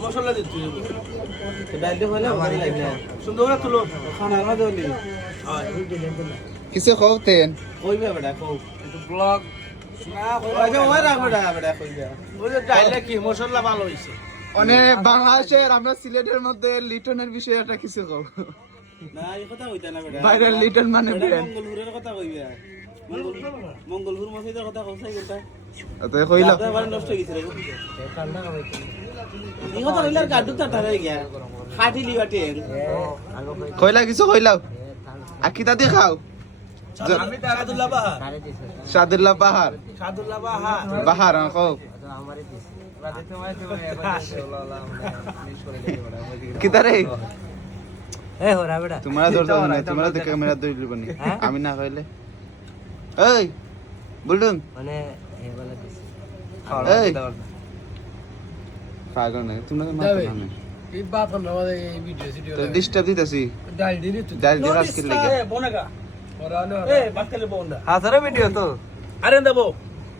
মশলা দিতে ডাইলে হইলে ভালো লাগে সুন্দর করে তুলো খানার মধ্যে হলি কিছু খাও তেন কইবে বেটা কও একটু ব্লগ না কইবে ওই রাখো বেটা কইবে ওই ডাইলে কি মশলা ভালো হইছে মানে বাংলাদেশের আমরা সিলেটের মধ্যে লিটনের বিষয়ে একটা কিছু খাও না এই কথা কইতা না বেটা ভাইরাল লিটন মানে ব্র্যান্ড মঙ্গলপুরের কথা কইবে মঙ্গলপুর মসজিদের কথা কইছাই কোনটা তো কইলা বাড়ি নষ্ট হয়ে গেছে রে এই কথা কইলে আর কাটু তা তারে গিয়া খাটি লিবাটি কইলা কিছু কইলাও আকিতা দি খাও আমি সাদুল্লাহ বাহার সাদুল্লাহ বাহার সাদুল্লাহ বাহার বাহার খাও কিতা রে এ হোরা বেটা তোমরা ধরছো না তোমরা তো ক্যামেরা ধরে লিবনি আমি না কইলে এই বুলডুন মানে এ বলা দিছি এই পাগল না তোমরা মাথা না এই বাত না আমাদের এই ভিডিও তো ডিস্টার্ব দিতেছি ডাল দিলি তুই ডাল দিয়ে রাত করে লাগে বোনাগা ওরানো এ বাত করে বোনদা হাজারে ভিডিও তো আরে দেবো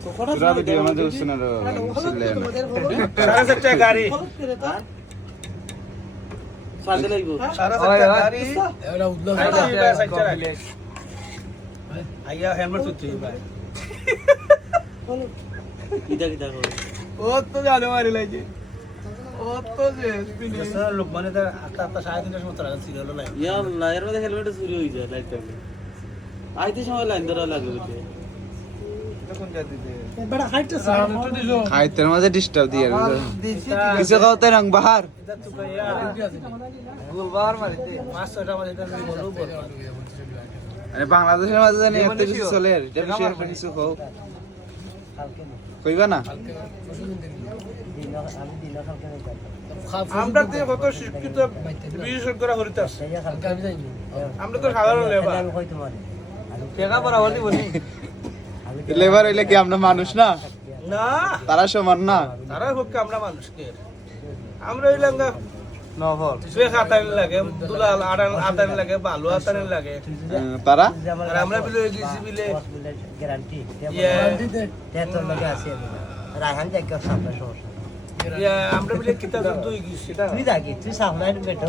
তো কথা পুরা ভিডিও আমাদের উঠছে না ছিলে সারা সেটা গাড়ি সাদে লাগবো সারা সেটা গাড়ি এরা উদলা আইয়া হেলমেট সুতি ভাই ইদা কিদা করো ও তো জানো মারি লাগে ও তো যে স্পিনে লোক মানে তার আটটা 3:30 সময় তারা ছিল না ইয়া আল্লাহ এর মধ্যে হেলমেট চুরি হই যায় লাইট টাইমে আইতে সময় লাইন ধরা লাগে বুঝে কোন যা দিতে বড় হাইটটা সাউন্ড দিলো খাইতের মাঝে ডিস্টার্ব দিয়ে কিছু খাওতে রং বাহার এটা তো ইয়া গোলবার মারিতে 500টা মাঝে এটা বলবো বল মানে বাংলাদেশের মাঝে জানি এত কিছু চলে এটা বিষয়ে একটা কিছু খাও কইবা না আমরা তো কত শিক্ষিত বিশেষজ্ঞরা হরিতে আছে আমি যাই আমরা তো সাধারণ লেবার আমি কই তোমার টাকা পড়া হলি বলি লেবার হইলে কি আমরা মানুষ না না তারা সমান না তারা হোক আমরা মানুষকে আমরা এই লঙ্গা নহল সুয়ে খাতানি লাগে দুলাল আদানি লাগে বালু আদানি লাগে তারা আর আমরা বিলে গেছি বিলে গ্যারান্টি ইয়া তেতর লাগে আছে রায়হান জায়গা সামনে সমস্যা ইয়া আমরা বিলে কিতা জন্তু গেছি সেটা তুই যাকি তুই সামনে বেটা